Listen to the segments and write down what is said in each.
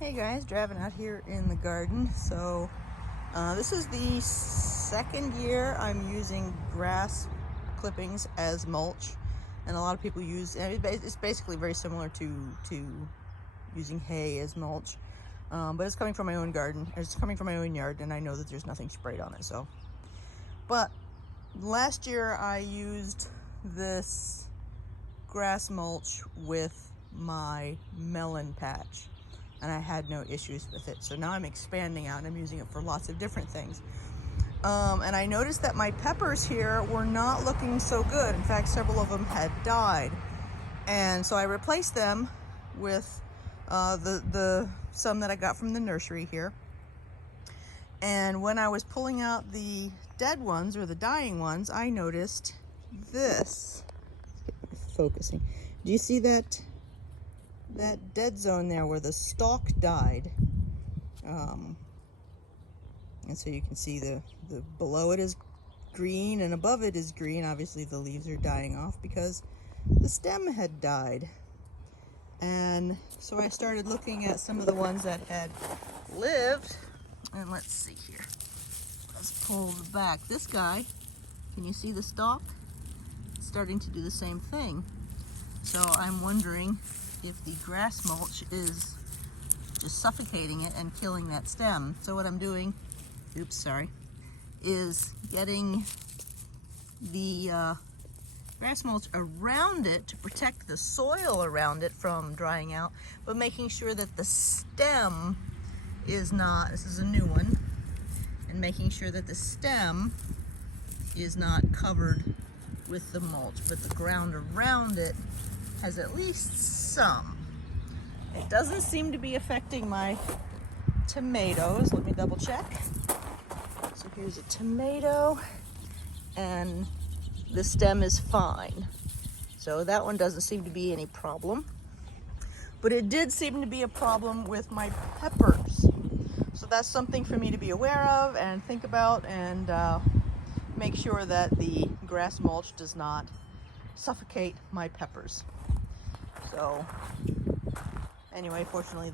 Hey guys, driving out here in the garden. So this is the second year I'm using grass clippings as mulch, and a lot of people use it's basically very similar to using hay as mulch, but it's coming from my own garden. It's coming from my own yard, and I know that there's nothing sprayed on it. But last year I used this grass mulch with my melon patch, and I had no issues with it. So now I'm expanding out and I'm using it for lots of different things. And I noticed that my peppers here were not looking so good. In fact, several of them had died. And so I replaced them with the some that I got from the nursery here. And when I was pulling out the dead ones, or the dying ones, I noticed this. Focusing. Do you see that dead zone there where the stalk died? And so you can see the below it is green and above it is green. Obviously the leaves are dying off because the stem had died. And so I started looking at some of the ones that had lived, and let's see here. Let's pull the back. This guy, can you see the stalk? It's starting to do the same thing. So I'm wondering if the grass mulch is just suffocating it and killing that stem. So what I'm doing, is getting the grass mulch around it to protect the soil around it from drying out, but making sure that the stem is not, this is a new one, and making sure that the stem is not covered with the mulch, but the ground around it has at least some. It doesn't seem to be affecting my tomatoes. Let me double check. So here's a tomato, and the stem is fine. So that one doesn't seem to be any problem. But it did seem to be a problem with my peppers. So that's something for me to be aware of and think about, and make sure that the grass mulch does not suffocate my peppers. So anyway, fortunately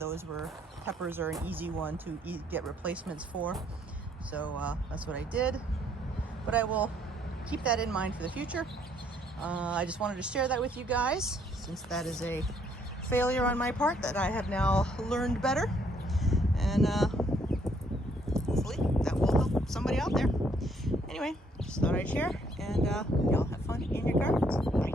peppers are an easy one to get replacements for. So that's what I did. But I will keep that in mind for the future. I just wanted to share that with you guys, since that is a failure on my part that I have now learned better. And hopefully that will help somebody out there. Anyway, just thought I'd share, and y'all have fun in your gardens. Bye.